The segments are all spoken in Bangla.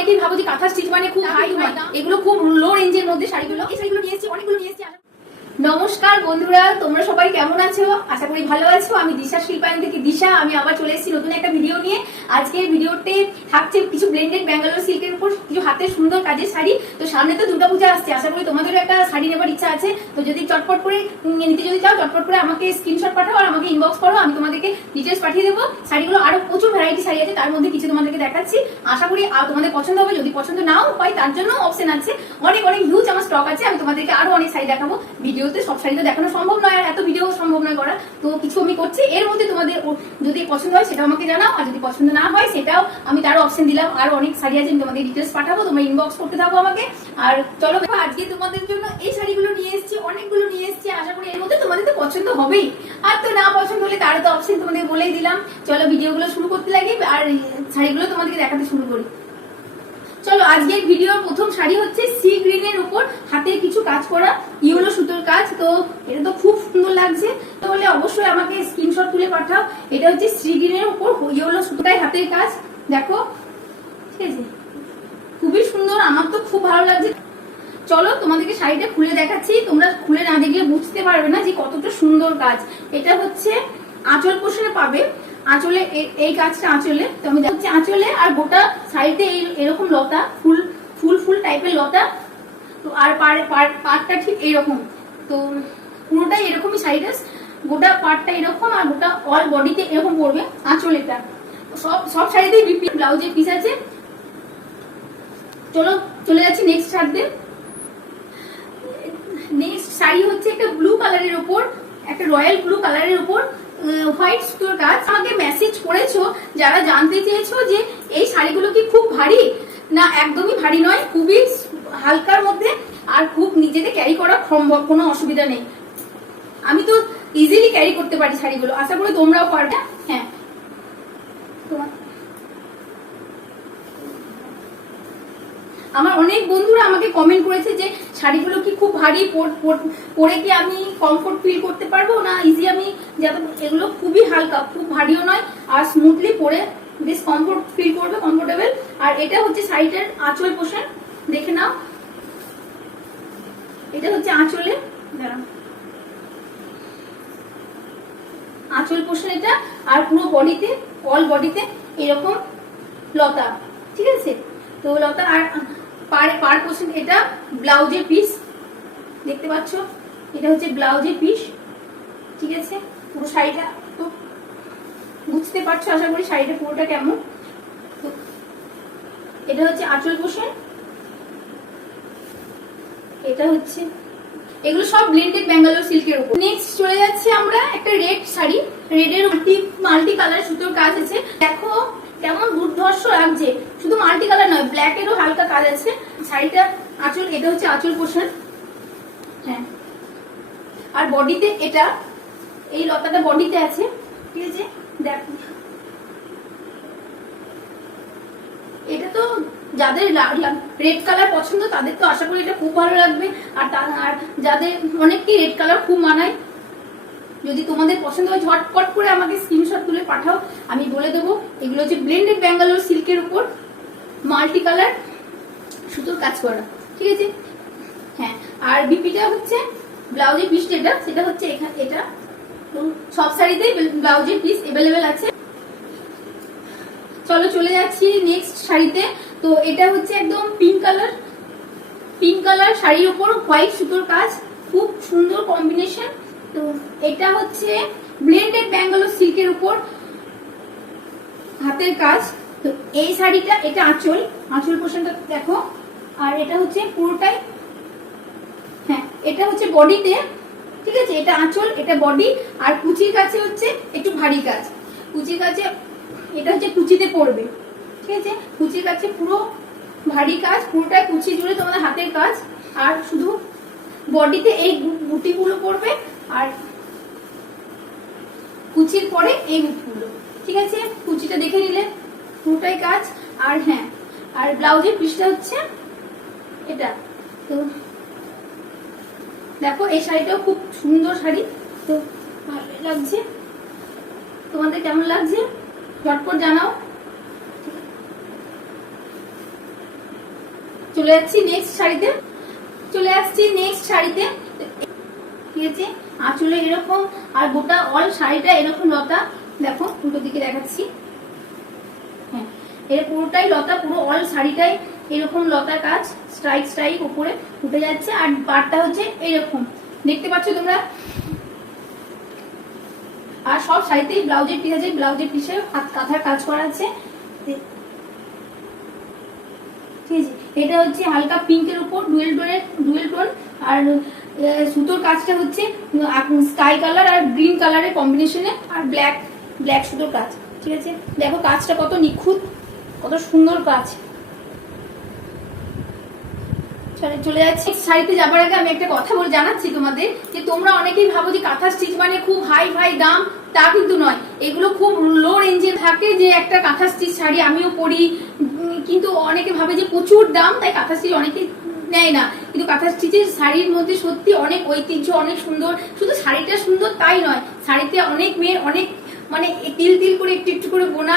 অনেকেই ভাবো যে কাঁথা স্টিচ মানে খুব হাই, এগুলো খুব লো রেঞ্জের মধ্যে শাড়িগুলো। এই শাড়িগুলো নিয়ে এসেছি, অনেকগুলো নিয়ে এসেছি। নমস্কার বন্ধুরা, তোমরা সবাই কেমন আছো? আশা করি ভালো আছো। আমি দিশা শিল্পায়ন থেকে দিশা। আমি আবার চলে এসেছি নতুন একটা ভিডিও নিয়ে। আজকের ভিডিওতে থাকছে কিছু ব্লেন্ডেড ব্যাঙ্গালোর সিল্কের উপর কিছু হাতের সুন্দর কাজের শাড়ি। তো সামনে তো দুর্গাপূজা আসছে, আশা করি তোমাদেরও একটা শাড়ি নেবার ইচ্ছা আছে। তো যদি চটপট করে নিতে যদি চাও, চটপট করে আমাকে স্ক্রিনশট পাঠাও আর আমাকে ইনবক্স করো, আমি তোমাদেরকে ডিটেলস পাঠিয়ে দেবো। শাড়িগুলো আরো প্রচুর ভ্যারাইটি শাড়ি আছে, তার মধ্যে কিছু তোমাদেরকে দেখাচ্ছি। আশা করি তোমাদের পছন্দ হবে। যদি পছন্দ নাও হয় তার জন্য অপশন আছে, অনেক অনেক হিউজ আমার স্টক আছে। আমি তোমাদেরকে আরো অনেক শাড়ি দেখাবো। ভিডিওতে সব শাড়ি তো দেখানো সম্ভব নয়, আর এত ভিডিও সম্ভব নয় করা। তো কিছু আমি করছি, এর মধ্যে তোমাদের যদি পছন্দ হয় সেটাও আমাকে জানাও, আর যদি পছন্দ না হয় সেটাও আমি তারও অপশন দিলাম। আরো অনেক শাড়ি আছে, আমি তোমাদের ডিটেলস পাঠাবো, তোমরা ইনবক্স করতে থাকো আমাকে। আর চলো আজকে তোমাদের জন্য এই শাড়িগুলো নিয়ে এসেছি, অনেকগুলো নিয়ে এসেছি। আশা করি এর মধ্যে তোমাদের তো পছন্দ হবেই, আর তো না পছন্দ হলে তারও তো অপশন তোমাদের বলেই দিলাম। চলো ভিডিওগুলো শুরু করতে লাগি আর শাড়িগুলো তোমাদেরকে দেখাতে শুরু করি। চলো, আজকের ভিডিওর প্রথম শাড়ি হচ্ছে সি গ্রিনের উপর হাতে কিছু কাজ করা ইয়েলো সুতোর কাজ। তো এটা তো খুব সুন্দর লাগছে, তাহলে অবশ্যই আমাকে স্ক্রিনশট তুলে পাঠাও। এটা হচ্ছে সি গ্রিনের উপর ইয়েলো সুতোটাই হাতের কাজ, দেখো ঠিক আছে, খুবই সুন্দর, আমার তো খুব ভালো লাগছে। চলো তোমাদেরকে শাড়িটা খুলে দেখাচ্ছি, তোমরা খুলে না দেখলে বুঝতে পারবে না যে কতটা সুন্দর কাজ। এটা হচ্ছে আঁচল পোষণে পাবে, আঁচলে এই কাজটা আঁচলে, তো আমি হচ্ছে আঁচলে আর গোটা সাইডে এরকম লতা, ফুল ফুল ফুল টাইপের লতা। তো আর পাড়টা ঠিক এইরকম, তো পুরোটাই এরকমই সাইডে, গোটা পাড়টা এরকম আর গোটা অল বডিতে এরকম পড়বে আঁচল। এটা সব শাড়িতেই বিপি ব্লাউজের পিস আছে। চলো চলে যাচ্ছি নেক্সট শাড়িতে। নেক্সট শাড়ি হচ্ছে একটা ব্লু কালারের উপর, একটা রয়্যাল ব্লু কালারের উপর হোয়াইট সুতোর কাজ। আমাকে মেসেজ করেছো যারা জানতে চেয়েছো যে এই শাড়িগুলো কি খুব ভারী, না একদমই ভারী নয়, খুবই হালকার মধ্যে আর খুব নিজেকে ক্যারি করা সম্ভব, কোনো অসুবিধা নেই। আমি তো ইজিলি ক্যারি করতে পারি শাড়িগুলো, আশা করি তোমরাও পারবে। হ্যাঁ, আমার অনেক বন্ধুরা আমাকে কমেন্ট করেছে যে শাড়িগুলো কি খুব ভারী, পরে কি আমি কমফোর্ট ফিল করতে পারবো না ইজি। আমি এগুলো খুবই হালকা, খুব ভারীও নয়, আর স্মুথলি পরে বেশ কমফোর্ট ফিল করবে, কমফোর্টেবল। আর এটা হচ্ছে শাড়িটার আঁচল পোষণ, দেখে নাও, এটা হচ্ছে আঁচলে, আঁচল পোষণ এটা। আর পুরো বডিতে, অল বডিতে এরকম লতা, ঠিক আছে। তো লতা আর পার পোর্শন, এটা ব্লাউজের পিস দেখতে পাচ্ছ, এটা হচ্ছে ব্লাউজের পিস, ঠিক আছে। পুরো শাড়িটা তো বুঝতে পারছো আশা করি শাড়িটা পুরোটা কেমন। তো এটা হচ্ছে আঁচল পোর্শন, এটা হচ্ছে, এগুলো সব ব্লেন্ডেড ব্যাঙ্গালোর সিল্কের উপর। নেক্সট চলে যাচ্ছে আমরা একটা রেড শাড়ি, রেডের মাল্টি কালার সুতোর কাজ আছে, দেখো কেমন দুর্ধর্ষ লাগছে। শুধু মাল্টি কালার নয়, ব্ল্যাক এরও হালকা কাজ আছে। শাড়িটা আঁচল, এটা হচ্ছে আঁচল পোষণ, হ্যাঁ। আর বডিতে এটা, এই লতাটা বডিতে আছে, ঠিক আছে। দেখো এটা তো যাদের রেড কালার পছন্দ তাদের তো আশা করি এটা খুব ভালো লাগবে। আর যাদের অনেককে রেড কালার খুব মানায়, যদি তোমাদের পছন্দ হয় ঝটপট করে আমাকে স্ক্রিনশট তুলে পাঠাও, আমি বলে দেবো। এগুলো হচ্ছে ব্লেন্ডেড ব্যাঙ্গালোর সিল্কের উপর মাল্টি কালার সুতোর কাজ করা, ঠিক আছে। হ্যাঁ, আর বিপিটা হচ্ছে ব্লাউজের পিস, যেটা সেটা হচ্ছে এটা। তো সব শাড়িতেই ব্লাউজের পিস এভেলেবেল আছে। চলো চলে যাচ্ছি নেক্সট শাড়িতে। তো এটা হচ্ছে একদম পিঙ্ক কালার শাড়ির উপর হোয়াইট সুতোর কাজ, খুব সুন্দর কম্বিনেশন। তো এটা হচ্ছে ব্লেন্ডেড ব্যাঙ্গালোর সিল্কের উপর হাতের কাজ। তো এই শাড়িটা, এটা আঁচল পোর্শনটা দেখো, আর এটা হচ্ছে পুরোটাই, হ্যাঁ এটা হচ্ছে বডিতে, ঠিক আছে। এটা আঁচল, এটা বডি। আর কুচির কাছে হচ্ছে একটু ভারী কাজ, কুচির কাছে, এটা হচ্ছে কুচিতে পড়বে, ঠিক আছে। কুচির কাছে পুরো ভারী কাজ, পুরোটাই কুচি জুড়ে তোমাদের হাতের কাজ। আর শুধু বডিতে এই বুটিগুলো পড়বে, আর কুচির পরে এই বুটিগুলো, ঠিক আছে। কুচিটা দেখে নিলে পুরোটাই কাজ। আর হ্যাঁ, আর ব্লাউজের পিসটা হচ্ছে এটা। তো দেখো এই শাড়িটাও খুব সুন্দর শাড়ি, তো ভালো লাগছে। তোমাদের কেমন লাগছে ঝটপট জানাও। চলে যাচ্ছি নেক্সট শাড়িতে। চলে আসছি নেক্সট শাড়িতে। ঠিক আছে, আঁচলে এরকম আর গোটা অল শাড়িটা এরকম লতা। দেখো উল্টো দিকে দেখাচ্ছি। হ্যাঁ, এর পুরোটাই লতা, পুরো অল শাড়িটাই এরকম লতার কাজ, স্ট্রাইক স্ট্রাইক উপরে উঠে যাচ্ছে। আর পাড়টা হচ্ছে এরকম, দেখতে পাচ্ছ তোমরা। আর সব শাড়িতেই ব্লাউজের পিস আছে, ব্লাউজের পিসে হাত কাঁথার কাজ করা আছে। ঠিক আছে, এটা হচ্ছে হালকা পিঙ্কের উপর ডুয়েল টোন। আর সুতোর কাজটা হচ্ছে স্কাই কালার আর গ্রিন কালারের কম্বিনেশনে, আর ব্ল্যাক সুতোর কাজ। ঠিক আছে, দেখো কাজটা কত নিখুঁত, কত সুন্দর কাজ। চলে যাচ্ছি শাড়িতে যাবার আগে আমি একটা কথা বলে জানাচ্ছি তোমাদের, যে তোমরা অনেকেই ভাবো যে কাঁথা স্টিচ মানে খুব হাই দাম, তা কিন্তু নয়। এগুলো খুব লো রেঞ্জে থাকে। যে একটা কাঁথা স্টিচ শাড়ি আমিও পরি, কিন্তু অনেকে ভাবে যে প্রচুর দাম, তাই কাঁথা স্টিচ অনেকে নেয় না। কিন্তু কাঁথা স্টিচের শাড়ির মধ্যে সত্যি অনেক ঐতিহ্য, অনেক সুন্দর। শুধু শাড়িটা সুন্দর তাই নয়, শাড়িতে অনেক মেয়ের অনেক মানে তিল করে একটু করে বোনা,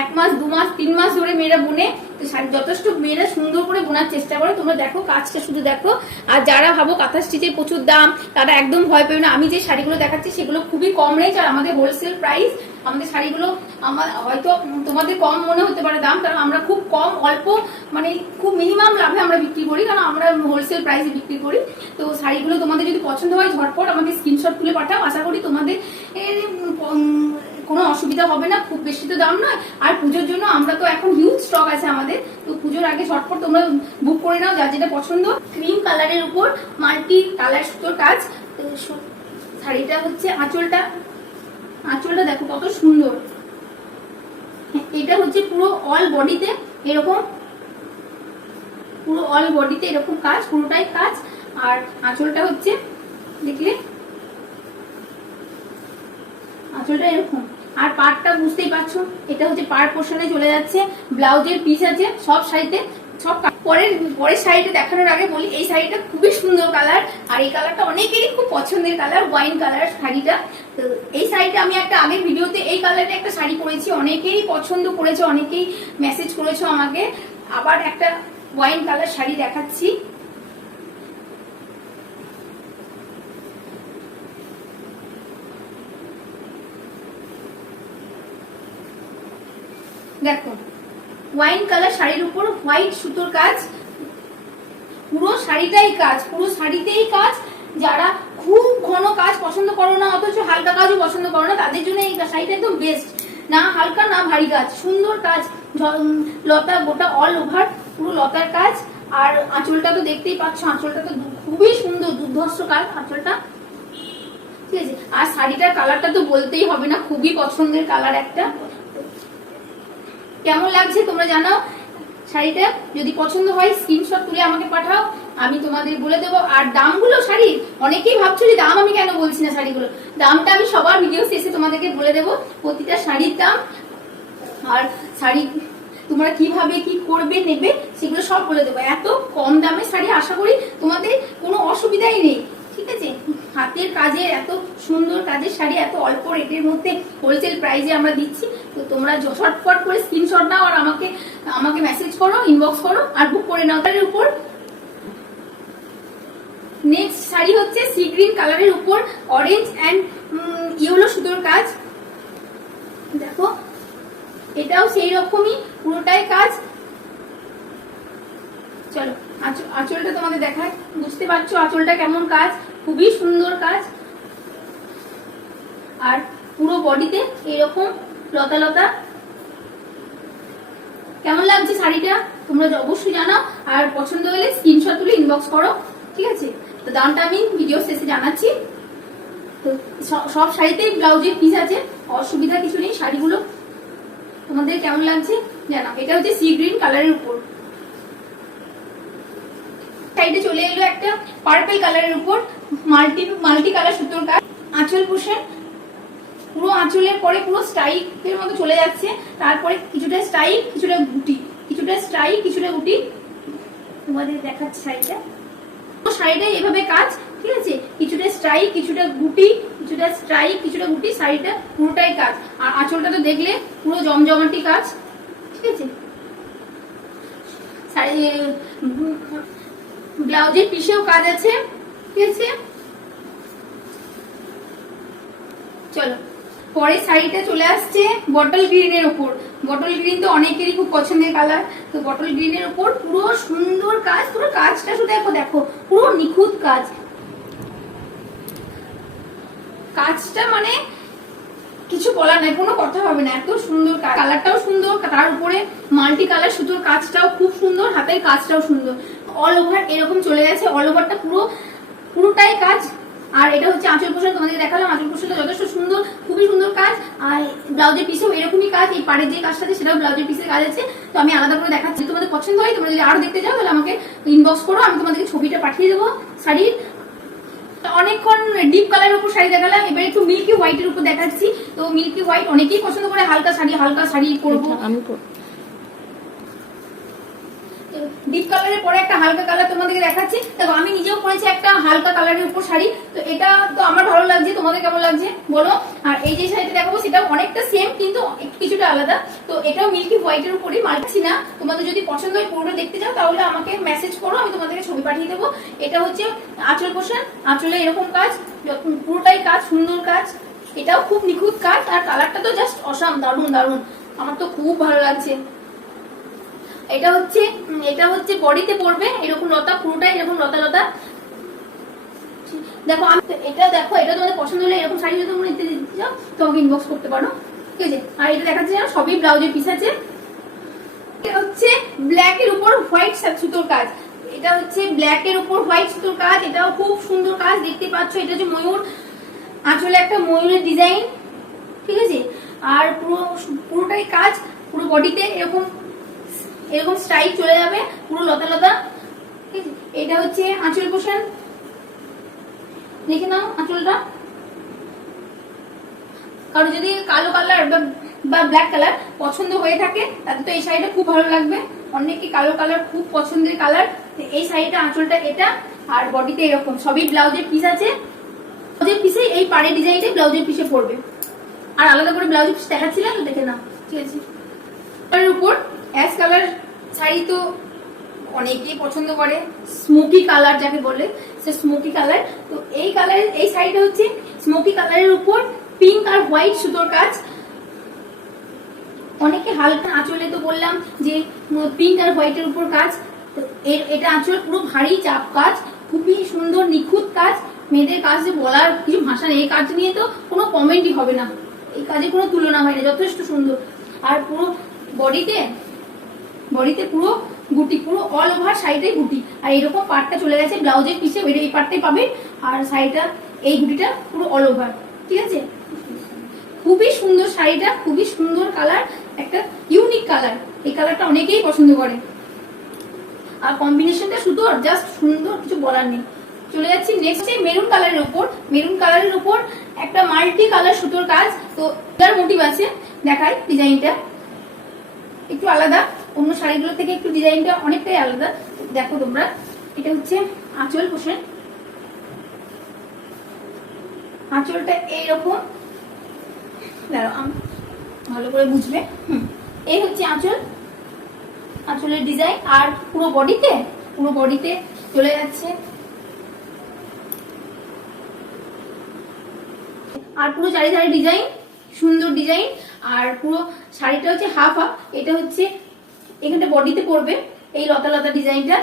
1 মাস 2 মাস 3 মাস ধরে মেয়েরা বোনে। তো শাড়ি যথেষ্ট মেয়েরা সুন্দর করে বোনার চেষ্টা করে। তোমরা দেখো কাজটা শুধু দেখো। আর যারা ভাবো কাঁথা স্টিচের প্রচুর দাম, তারা একদম ভয় পেও না। আমি যে শাড়িগুলো দেখাচ্ছি সেগুলো খুবই কম রেঞ্জ, আর আমাদের হোলসেল প্রাইস। আমাদের শাড়িগুলো আমার হয়তো তোমাদের কম মনে হতে পারে দাম, কারণ আমরা খুব কম অল্প মানে খুব মিনিমাম লাভে আমরা বিক্রি করি, কারণ আমরা হোলসেল প্রাইসে বিক্রি করি। তো শাড়িগুলো তোমাদের যদি পছন্দ হয় ঝটপট আমাকে স্ক্রিনশট তুলে পাঠাও। আশা করি তোমাদের কোনো অসুবিধা হবে না, খুব বেশি তো দাম নয়। আর পুজোর জন্য আমরা তো এখন হিউজ স্টক আছে আমাদের, তো পুজোর আগে ঝটপট তোমরা বুক করে নাও যার যেটা পছন্দ। ক্রিম কালারের উপর মাল্টি কালার সুতোর কাজ। শাড়িটা হচ্ছে আঁচলটা দেখো কত সুন্দর। এটা হচ্ছে পুরো অল বডিতে এরকম, পুরো অল বডিতে এরকম কাজ, পুরোটাই কাজ। আর আঁচলটা হচ্ছে দেখলে আঁচলটা এরকম। আর পাড়টা বুঝতেই পারছো, এটা হচ্ছে পাড় পোর্শনে চলে যাচ্ছে। ব্লাউজের পিস আছে সব শাড়িতে, সব। পরের শাড়িটা দেখানোর আগে বলি, এই শাড়িটা খুবই সুন্দর কালার, আর এই কালারটা অনেকেরই খুব পছন্দের কালার, ওয়াইন কালার শাড়িটা। তো এই শাড়িটা আমি একটা আগের ভিডিওতে এই কালারের একটা শাড়ি পরেছি, অনেকেই পছন্দ করেছে, অনেকেই মেসেজ করেছো আমাকে। আবার একটা ওয়াইন কালার শাড়ি দেখাচ্ছি। দেখো ওয়াইন কালার শাড়ির উপর হোয়াইট সুতোর কাজ, পুরো শাড়িটাই কাজ, পুরো শাড়িতেই কাজ। যারা খুব ঘন কাজ পছন্দ করো না, অথচ হালকা কাজও পছন্দ করো না, তাদের জন্য এই শাড়িটা একদম বেস্ট। না হালকা না ভারী কাজ, সুন্দর কাজ, লতা গোটা অল ওভার পুরো লতার কাজ। আর আঁচলটা তো দেখতেই পাচ্ছ, আঁচলটা তো খুবই সুন্দর, দুর্ধর্ষ কাজ আঁচলটা। ঠিক আছে, আর শাড়িটার কালারটা তো বলতেই হবে না, খুবই পছন্দের কালার একটা। কেমন লাগছে তোমরা জানাও। শাড়িটা যদি পছন্দ হয় স্ক্রিনশট তুলে আমাকে পাঠাও, আমি তোমাদের বলে দেবো। আর দামগুলো শাড়ির অনেকেই ভাবছো যে দাম আমি কেন বলছি না, শাড়িগুলো দামটা আমি সবার ভিডিও শেষে তোমাদেরকে বলে দেবো, প্রতিটা শাড়ির দাম। আর শাড়ি তোমরা কিভাবে কি করবে নেবে সেগুলো সব বলে দেবো। এত কম দামে শাড়ি আশা করি তোমাদের কোনো অসুবিধাই নেই। ঠিক আছে, হাতের কাজে এত সুন্দর কাজের শাড়ি এত অল্প রেটের মধ্যে হোলসেল প্রাইসে আমরা দিচ্ছি। তো তোমরা ঝটপট করে স্ক্রিনশট নাও আর আমাকে মেসেজ করো, ইনবক্স করো আর বুক করে নাও। তার উপর নেক্সট শাড়ি হচ্ছে সি গ্রিন কালারের উপর অরেঞ্জ এন্ড ইয়েলো সুতোর কাজ। দেখো এটাও সেই রকমই পুরোটাই কাজ। চলো আঁচলটা তোমাদের দেখায়, বুঝতে পারছো আঁচলটা কেমন কাজ, খুবই সুন্দর কাজ। আর পুরো বডিতে এরকম লতা লতা। কেমন লাগছে শাড়িটা তোমরা অবশ্যই জানাও, আর পছন্দ হলে স্ক্রিনশট তুলে ইনবক্স করো। ঠিক আছে, তো দামটা আমি ভিডিও শেষে জানাচ্ছি। তো সব শাড়িতেই ব্লাউজের পিস আছে, অসুবিধা কিছু নেই। শাড়িগুলো তোমাদের কেমন লাগছে জানাও। এটা হচ্ছে সি গ্রিন কালারের উপর। সাইডে চলে এলো একটা পার্পল কালারের উপর মাল্টি কালার সুতোর কাজ। আঁচল পোর্শন পুরো আঁচলের পরে পুরো স্ট্রাইকের মতো চলে যাচ্ছে, তারপরে কিছুটা স্ট্রাইক কিছুটা গুটি, কিছুটা স্ট্রাইক কিছুটা গুটি। তোমাদের দেখাচ্ছে শাড়িটা, শাড়িটা এভাবে কাজ। ঠিক আছে, কিছুটা স্ট্রাইক কিছুটা গুটি, কিছুটা স্ট্রাইক কিছুটা গুটি, শাড়িটা পুরোটাই কাজ। আর আঁচলটা তো দেখলে পুরো জমজমাটি কাজ। ঠিক আছে, শাড়ি ব্লাউজের পিসেও কাজ আছে, ঠিক আছে। চলো পরের শাড়িটা চলে আসছে বটল গ্রিনের উপর। বটল গ্রিন তো অনেকেরই খুব পছন্দের কালার। তো বটল গ্রিনের উপর পুরো সুন্দর কাজ, পুরো কাজটা শুধু দেখো, দেখো পুরো নিখুঁত কাজ। কাজটা মানে কিছু বলার নাই, কোনো কথা হবে না, এত সুন্দর কাজ। কালারটাও সুন্দর, তার উপরে মাল্টি কালার সুতোর কাজটাও খুব সুন্দর, হাতের কাজটাও সুন্দর। অল ওভার এরকম চলে গেছে, অল ওভারটা পুরোটাই কাজ। আর এটা হচ্ছে আঁচল পোশাক, তোমাদের দেখালাম আঁচল পোশাকটা যথেষ্ট সুন্দর, খুবই সুন্দর কাজ। আর ব্লাউজের পিসেও এরকমই কাজ, এই পাড়ের যে কাজটা আছে সেটাও ব্লাউজের পিসের কাজ আছে। তো আমি আলাদা করে দেখাচ্ছি, তোমাদের পছন্দ হয়, তোমরা যদি আরো দেখতে চাও তাহলে আমাকে ইনবক্স করো, আমি তোমাদেরকে ছবিটা পাঠিয়ে দেবো শাড়ির। অনেকক্ষণ ডিপ কালারের উপর শাড়ি দেখালাম, এবার একটু মিল্কি হোয়াইটের উপর দেখাচ্ছি। তো মিল্কি হোয়াইট অনেকেই পছন্দ করে, হালকা শাড়ি পরবো আমি। ডিপ কালারের পরে একটা হালকা কালার তোমাদেরকে দেখাচ্ছি। দেখো আমি নিজেও পরেছি একটা হালকা কালারের উপর শাড়ি, তো এটা তো আমার ভালো লাগছে, তোমাদের কেমন লাগছে বলো। আর এই যে শাড়িটা দেখাবো সেটাও অনেকটা সেম, কিন্তু কিছুটা আলাদা। তো এটাও মিল্কি হোয়াইটের উপরই, মারছি না। তোমাদের যদি পছন্দ হয় পুরোটা দেখতে চাও তাহলে আমাকে মেসেজ করো, আমি তোমাদেরকে ছবি পাঠিয়ে দেবো। এটা হচ্ছে আঁচল পোশাক, আঁচলে এরকম কাজ, পুরোটাই কাজ, সুন্দর কাজ। এটাও খুব নিখুঁত কাজ, আর কালারটা তো জাস্ট অসাম, দারুণ দারুণ, আমার তো খুব ভালো লাগছে। এটা হচ্ছে বডিতে পড়বে এরকম লতা, পুরোটাই এরকম লতা লতা। দেখো আমি এটা, দেখো এটা তোমাদের পছন্দ হলে এরকম শাড়ি যদি তোমরা নিতে চাও তো আমাকে ইনবক্স করতে পারো, ঠিক আছে। আর এটা দেখাচ্ছি না, সবই ব্লাউজের পিস আছে। এটা হচ্ছে ব্ল্যাক এর উপর হোয়াইট সুতোর কাজ। এটা হচ্ছে ব্ল্যাক এর উপর হোয়াইট সুতোর কাজ, এটাও খুব সুন্দর কাজ, দেখতে পাচ্ছ। এটা হচ্ছে ময়ূর, আঁচলে একটা ময়ূরের ডিজাইন, ঠিক আছে। আর পুরোটাই কাজ, পুরো বডিতে এরকম স্টাইল চলে যাবে, পুরো লতা লতা, ঠিক আছে। এটা হচ্ছে আঁচল পোশাক, দেখে নাও আঁচলটা। কারণ যদি কালো কালার বা ব্ল্যাক কালার পছন্দ হয়ে থাকে তাহলে তো এই শাড়িটা খুব ভালো লাগবে। অনেকে কালো কালার খুব পছন্দের কালার। এই শাড়িটা আঁচলটা এটা, আর বডিতে এরকম সবই ব্লাউজের পিস আছে। ব্লাউজের পিসে এই পাড়ের ডিজাইনটা ব্লাউজের পিসে পড়বে। আর আলাদা করে ব্লাউজের পিস দেখাচ্ছিলাম, তো দেখে নাও, ঠিক আছে। এর উপর অ্যাশ কালার শাড়ি তো অনেকেই পছন্দ করে, স্মোকি কালার যাকে বলে, সে স্মোকি কালার। তো এই কালারের এই শাড়িটা হচ্ছে স্মোকি কালারের উপর পিঙ্ক আর হোয়াইট সুতোর কাজ। অনেকে হালকা আঁচলে তো বললাম যে পিঙ্ক আর হোয়াইটের উপর কাজ। তো এটা আঁচল পুরো ভারী চাপ কাজ, খুবই সুন্দর নিখুঁত কাজ। মেয়েদের কাজ যে বলার কিছু ভাষা নেই, এই কাজ নিয়ে তো কোনো কমেন্টই হবে না, এই কাজে কোনো তুলনা হয় না, যথেষ্ট সুন্দর। আর পুরো বডিতে পুরো গুটি, পুরো অল ওভার শাড়িটাই গুটি। আর এরকম পাটটা চলে গেছে ব্লাউজের পিছে, এই পাটটাই পাবে। আর শাড়িটা এই গুটিটা পুরো অল ওভার, ঠিক আছে। খুবই সুন্দর শাড়িটা, খুবই সুন্দর কালার, একটা ইউনিক কালার। এই কালারটা অনেকেই পছন্দ করে। আর কম্বিনেশনটা সুন্দর, জাস্ট সুন্দর, কিছু বলার নেই। চলে যাচ্ছি নেক্সট মেরুন কালারের উপর। মেরুন কালারের উপর একটা মাল্টি কালার সুতোর কাজ। তো এটার মোটিভ আছে, দেখাই ডিজাইনটা একটু আলাদা, অন্য শাড়িগুলো থেকে একটু ডিজাইনটা অনেকটাই আলাদা। দেখো তোমরা, এটা হচ্ছে আঁচল পোশাক, আঁচলটা এইরকম, দাঁড়াও ভালো করে বুঝবে। এই হচ্ছে আঁচলের ডিজাইন। আর পুরো বডিতে চলে যাচ্ছে, আর পুরো চারিধারে ডিজাইন, সুন্দর ডিজাইন। আর পুরো শাড়িটা হচ্ছে হাফ হাফ। এটা হচ্ছে এখানটা বডিতে পড়বে এই লতা লতা ডিজাইনটা,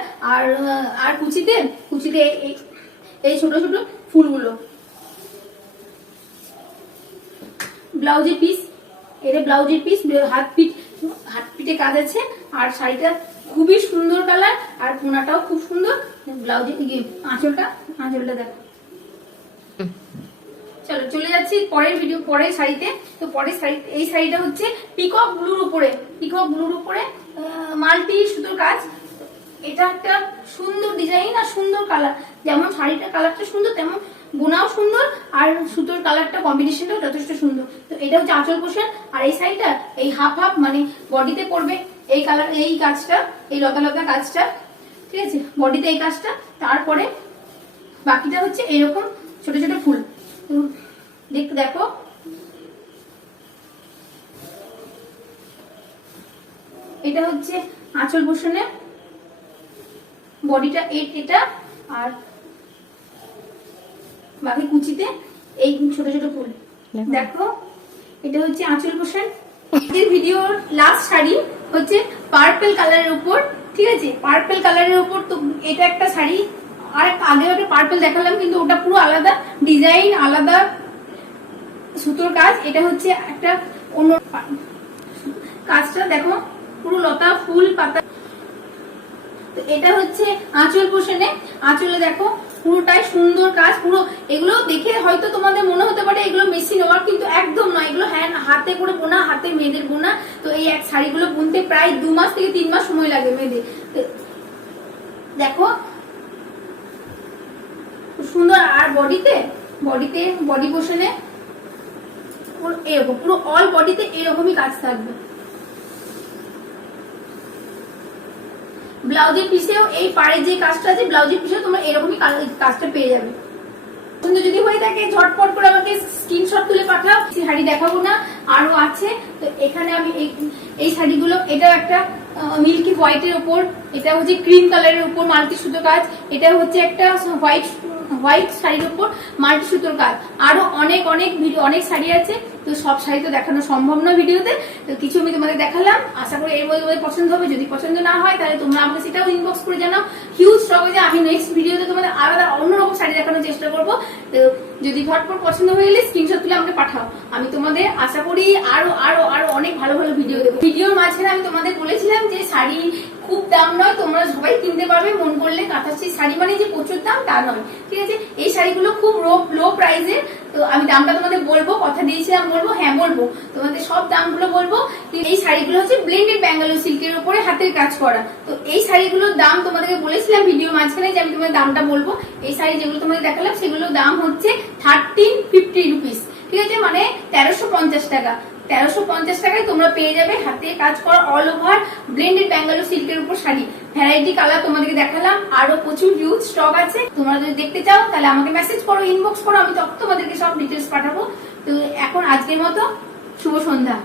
আর কুচিতে এই ছোট ছোট ফুলগুলো। ব্লাউজের পিস, এটা ব্লাউজের পিস, হাত পিঠে কাজ আছে। আর শাড়িটা খুবই সুন্দর কালার, আর কোনাটাও খুব সুন্দর। ব্লাউজের আঁচলটা দেখো। চলো চলে যাচ্ছি পরের শাড়িতে। তো এই শাড়িটা হচ্ছে পিকক ব্লুর উপরে মাল্টি সুতোর কাজ। এটা একটা সুন্দর ডিজাইন আর সুন্দর কালার, যেমন শাড়িটার কালারটা সুন্দর তেমন বোনাও সুন্দর, আর সুতোর কালারটা কম্বিনেশনটাও যথেষ্ট সুন্দর। তো এটা হচ্ছে আঁচল পোশাক। আর এই শাড়িটা এই হাফ হাফ মানে বডিতে পড়বে এই কালার, এই কাজটা, এই লতা লতা কাজটা, ঠিক আছে, বডিতে এই কাজটা। তারপরে বাকিটা হচ্ছে এইরকম ছোট ছোট ফুল। দেখো, এটা হচ্ছে আঁচল পোষণে, বডিটা এটা, আর বাকি কুচিতে এই ছোট ছোট ফুল। দেখো এটা হচ্ছে আঁচল পোষণ। ভিডিওর লাস্ট শাড়ি হচ্ছে পার্পল কালারের উপর, ঠিক আছে, পার্পল কালারের উপর। তো এটা একটা শাড়ি, আর আগেও একটা পার্পল দেখালাম, কিন্তু ওটা পুরো আলাদা ডিজাইন, আলাদা সুতোর কাজ। এটা হচ্ছে একটা অন্য কাজটা, দেখো পুরো লতা ফুল পাতা। তো এটা হচ্ছে আঁচল পোষণে, আঁচলে দেখো পুরোটাই সুন্দর কাজ। পুরো এগুলো দেখে হয়তো তোমাদের মনে হতে পারে এগুলো মেশিন ওয়ার্ক, কিন্তু একদম নয়, এগুলো হাতে করে বোনা, হাতে মেয়েদের বোনা। তো এই এক শাড়িগুলো বুনতে প্রায় 2 মাস থেকে 3 মাস সময় লাগে মেয়েদের। দেখো সুন্দর। আর বডি পোষণে এরকম পুরো অল বডিতে এরকমই কাজ থাকবে। ব্লাউজের পিসেও এই পাড়ে যে কাজটা আছে, ব্লাউজের পিসেও তোমরা এরকমই কাজটা পেয়ে যাবে। পছন্দ যদি হয়ে থাকে ঝটপট করে আমাকে স্ক্রিনশট তুলে পাঠাও। শাড়ি দেখাবো না, আরো আছে। তো এখানে আমি এই শাড়িগুলো, এটা একটা মিল্কি হোয়াইটের উপর, এটা হচ্ছে ক্রিম কালারের উপর মাল্টি সুতো কাজ, এটা হচ্ছে একটা হোয়াইট শাড়ির উপর মাল্টি সুতোর কাজ। আরো অনেক অনেক শাড়ি আছে। তো সব শাড়ি তো দেখানো সম্ভব নয় ভিডিওতে, তো কিছু আমি তোমাদের দেখালাম। আশা করি এর মধ্যে তোমাদের পছন্দ হবে। যদি পছন্দ না হয় তাহলে তোমরা আমাকে সেটাও ইনবক্স করে জানাও। হিউজ স্টক হয়ে যায়, আমি নেক্সট ভিডিওতে তোমাদের আলাদা অন্যরকম শাড়ি দেখানোর চেষ্টা করবো। তো যদি ঝটপট পছন্দ হয়ে গেলে স্ক্রিনশট তুলে আমাকে পাঠাও। আমি তোমাদের আশা করি আরো আরো আরো অনেক ভালো ভালো ভিডিও দেবো। ভিডিওর মাঝখানে আমি তোমাদের বলেছিলাম যে শাড়ি খুব দাম নয়, তোমরা সবাই কিনতে পারবে মন করলে। কাঁথাস্টিচ শাড়ি মানে যে প্রচুর দাম তা নয়, ঠিক আছে। এই শাড়িগুলো খুব লো প্রাইসের। তো আমি দামটা তোমাদের বলবো, কথা দিয়েছিলাম বলবো, হ্যাঁ বলবো, তোমাদের সব দামগুলো বলবো। এই শাড়িগুলো হচ্ছে ব্লেন্ডেড ব্যাঙ্গালোর সিল্কের উপরে হাতের কাজ করা। তো এই শাড়িগুলোর দাম তোমাদেরকে বলেছিলাম ভিডিও মাঝখানে যে আমি তোমাদের দামটা বলবো। এই শাড়ি যেগুলো তোমাদের দেখালাম সেগুলোর দাম হচ্ছে 1350 রুপিস, ঠিক আছে, মানে 1350 টাকা। 1350 টাকায় তোমরা পেয়ে যাবে হাতে কাজ করা অল ওভার ব্লেন্ডেড ব্যাঙ্গালোর সিল্কের উপর শাড়ি। ভ্যারাইটি কালার তোমাদেরকে দেখালাম, আরো প্রচুর হিউজ স্টক আছে। তোমরা যদি দেখতে চাও তাহলে আমাকে মেসেজ করো, ইনবক্স করো, আমি তখন তোমাদেরকে সব ডিটেলস পাঠাবো। তো এখন আজকের মতো শুভ সন্ধ্যা।